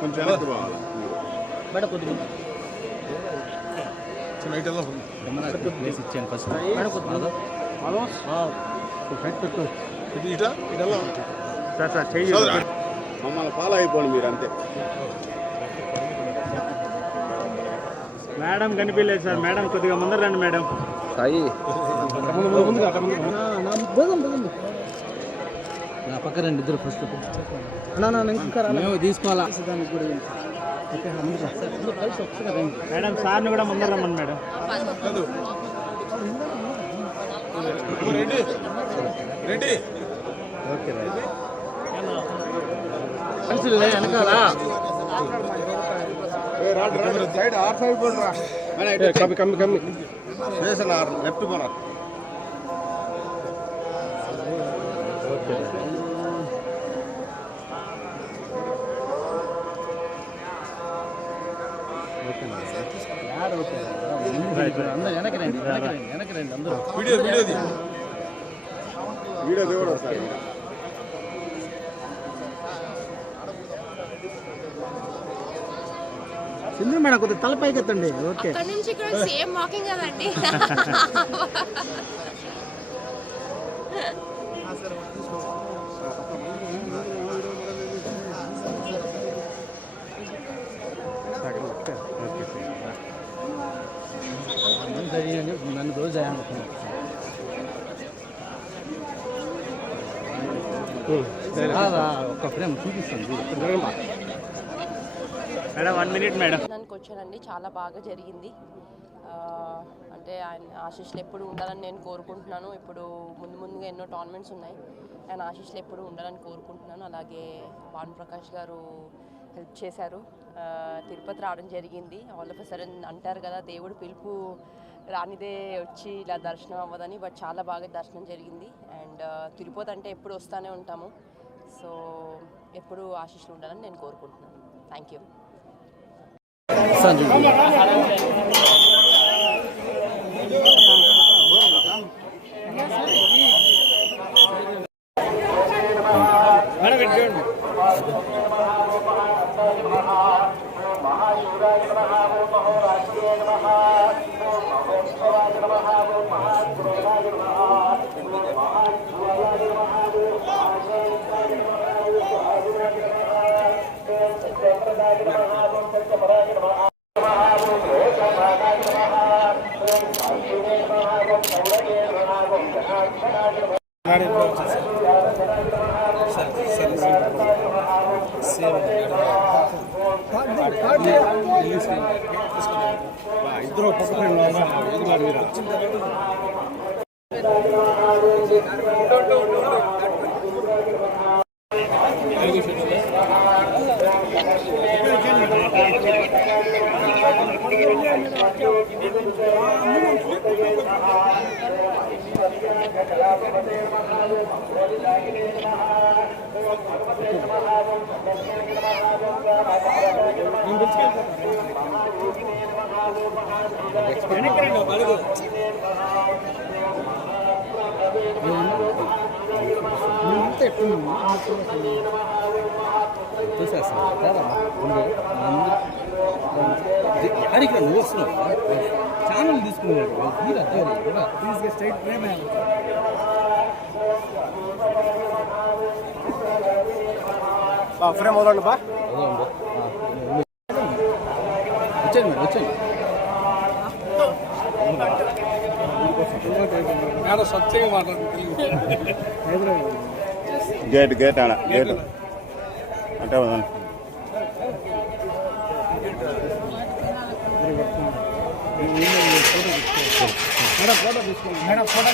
కొంచెం వెనక్కి పోవాలి మేడం కొద్దిగా చిన్న ఐటెం ప్లేస్ ఇచ్చాను ఫస్ట్ మేడం కొద్దిగా పెట్టు ఇటా ఇటల్లా సార్ సార్ చెయ్యి మమ్మల్ని ఫాలో అయిపోండి మీరు అంతే. మేడం కనిపించలేదు సార్. మేడం కొద్దిగా ముందర రండి మేడం. సాయి నా పక్క రండి ఇద్దరు ఫస్ట్ తీసుకోవాలా మేడం. సార్ని కూడా ముందర రమ్మని మేడం. రెడీ రెడీ ఓకే వెనకాల సైడ్ ఆర్ సైడ్ పోండిరా కమ్మి కమ్మి కమ్మి వేసన్నారు లెఫ్ట్ పోనారు. వీడియో దేవుడు వస్తాయి. సింధు మేడం కొద్దిగా తలపైకి ఎత్తండి. ఓకే అక్కడ నుంచి ఇక్కడ సేమ్ వాకింగ్ కదండి. నన్ను రోజు చేయాలనుకున్నాను. ఒక్క ఫ్రేమ్ చూపిస్తాను మేడం. 1 minute madam. దానికి వచ్చానండి. చాలా బాగా జరిగింది. అంటే ఆయన ఆశీస్సులు ఎప్పుడు ఉండాలని నేను కోరుకుంటున్నాను. ఇప్పుడు ముందుగా ఎన్నో టోర్నమెంట్స్ ఉన్నాయి. ఆయన ఆశీస్సులు ఎప్పుడు ఉండాలని కోరుకుంటున్నాను. అలాగే భానుప్రకాష్ గారు హెల్ప్ చేశారు. తిరుపతి రావడం జరిగింది. ఆల్ ఆఫ్ ఎ సడన్ అంటారు కదా, దేవుడు పిలుపు రానిదే వచ్చి ఇలా దర్శనం అవ్వదని. బట్ చాలా బాగా దర్శనం జరిగింది. అండ్ తిరుపతి అంటే ఎప్పుడు వస్తూనే ఉంటాము. సో ఎప్పుడు ఆశీస్సులు ఉండాలని నేను కోరుకుంటున్నాను. Thank you. ఇద్దరు యాడికి నువ్వు వస్తున్నావు ఛానల్ తీసుకున్నాడు మీరు అర్థం స్ట్రైట్ ప్రేమ ఫ్రేమ్ వదలండి బా. వచ్చాను మేడం వచ్చాను మేడం సత్యంగా మాట్లాడుతుంది. గేట్ గేట్ ఆడ గేట్ అంటే వదలండి. మేడం ఫోటో తీసుకోండి మేడం. ఫోటో